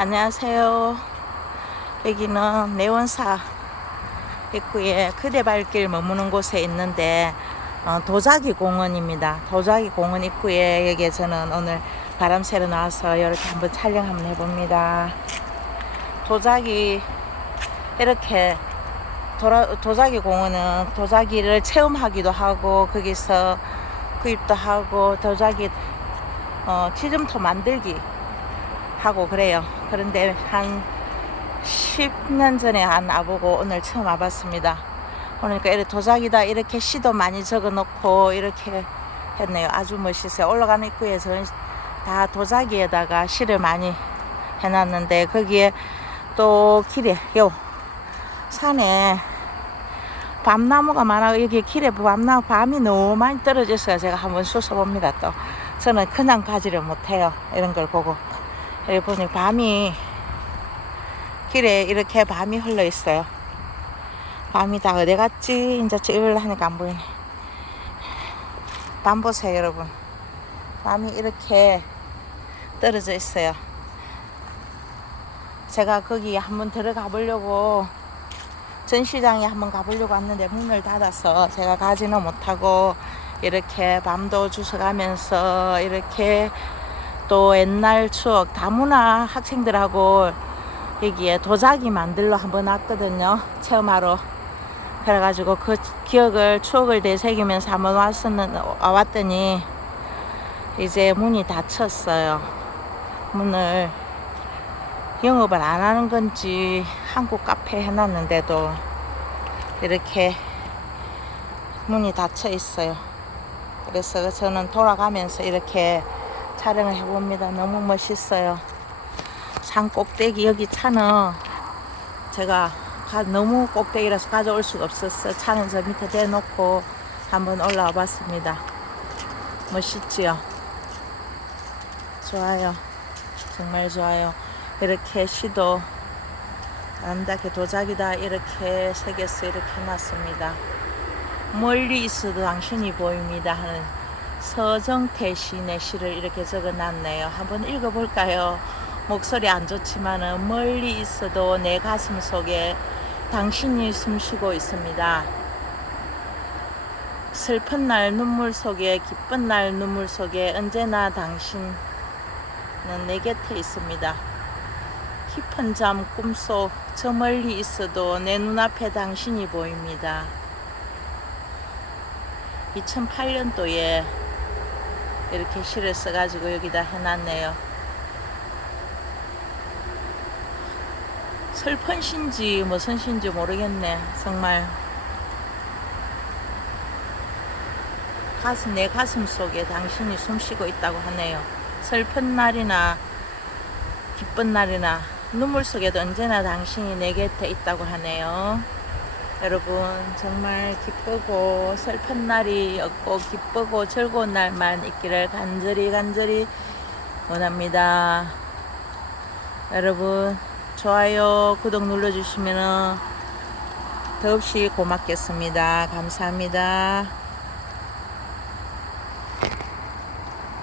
안녕하세요. 여기는 내원사 입구에 그대 발길 머무는 곳에 있는데 어, 도자기 공원입니다. 도자기 공원 입구에 여기에 저는 오늘 바람 쐬러 나와서 이렇게 한번 촬영 한번 해봅니다. 도자기 이렇게 도라, 도자기 공원은 도자기를 체험하기도 하고 거기서 구입도 하고 도자기 어, 지점토 만들기 하고 그래요. 그런데 한 10년 전에 안 와보고 오늘 처음 와봤습니다. 그러니까 이렇게 도자기다 이렇게 시도 많이 적어 놓고 이렇게 했네요. 아주 멋있어요. 올라가는 입구에서 다 도자기에다가 시를 많이 해놨는데 거기에 또 길에 요 산에 밤나무가 많아 여기 길에 밤나무 밤이 너무 많이 떨어져서 제가 한번 쑤서 봅니다 또 저는 그냥 가지를 못해요 이런 걸 보고 여기 보니 밤이 길에 이렇게 밤이 흘러 있어요. 밤이 다 어디 갔지? 이제 찌를 하니까 안 보이네. 밤 보세요 여러분. 밤이 이렇게 떨어져 있어요. 제가 거기 한번 들어가 보려고 전시장에 한번 가보려고 왔는데 문을 닫아서 제가 가지는 못하고 이렇게 밤도 주워가면서 이렇게 또 옛날 추억 다문화 학생들하고 여기에 도자기 만들러 한번 왔거든요 체험하러 그래가지고 그 기억을 추억을 되새기면서 한번 왔었는 왔더니 이제 문이 닫혔어요 문을 영업을 안 하는 건지 한국 카페 해놨는데도 이렇게 문이 닫혀 있어요. 그래서 저는 돌아가면서 이렇게 촬영을 해봅니다. 너무 멋있어요. 산 꼭대기 여기 차는 제가 가- 너무 꼭대기라서 가져올 수가 없었어. 차는 저 밑에 대놓고 한번 올라와 봤습니다. 멋있지요? 좋아요. 정말 좋아요. 이렇게 시도 아름답게 도자기다 이렇게 새겨서 이렇게 해놨습니다. 멀리 있어도 당신이 보입니다 하는 서정태 시인의 시를 이렇게 적어 놨네요. 한번 읽어볼까요? 목소리 안 좋지만은 멀리 있어도 내 가슴 속에 당신이 숨쉬고 있습니다. 슬픈 날 눈물 속에 기쁜 날 눈물 속에 언제나 당신은 내 곁에 있습니다. 깊은 잠 꿈속 저 멀리 있어도 내 눈앞에 당신이 보입니다. 2008년도에 이렇게 시를 써가지고 여기다 해놨네요. 슬픈 신지 무슨 신지 모르겠네. 정말 가슴 내 가슴 속에 당신이 숨쉬고 있다고 하네요. 슬픈 날이나 기쁜 날이나 눈물 속에도 언제나 당신이 내 곁에 있다고 하네요. 여러분 정말 기쁘고 슬픈 날이 없고 기쁘고 즐거운 날만 있기를 간절히 간절히 원합니다. 여러분 좋아요 구독 눌러주시면 더없이 고맙겠습니다. 감사합니다.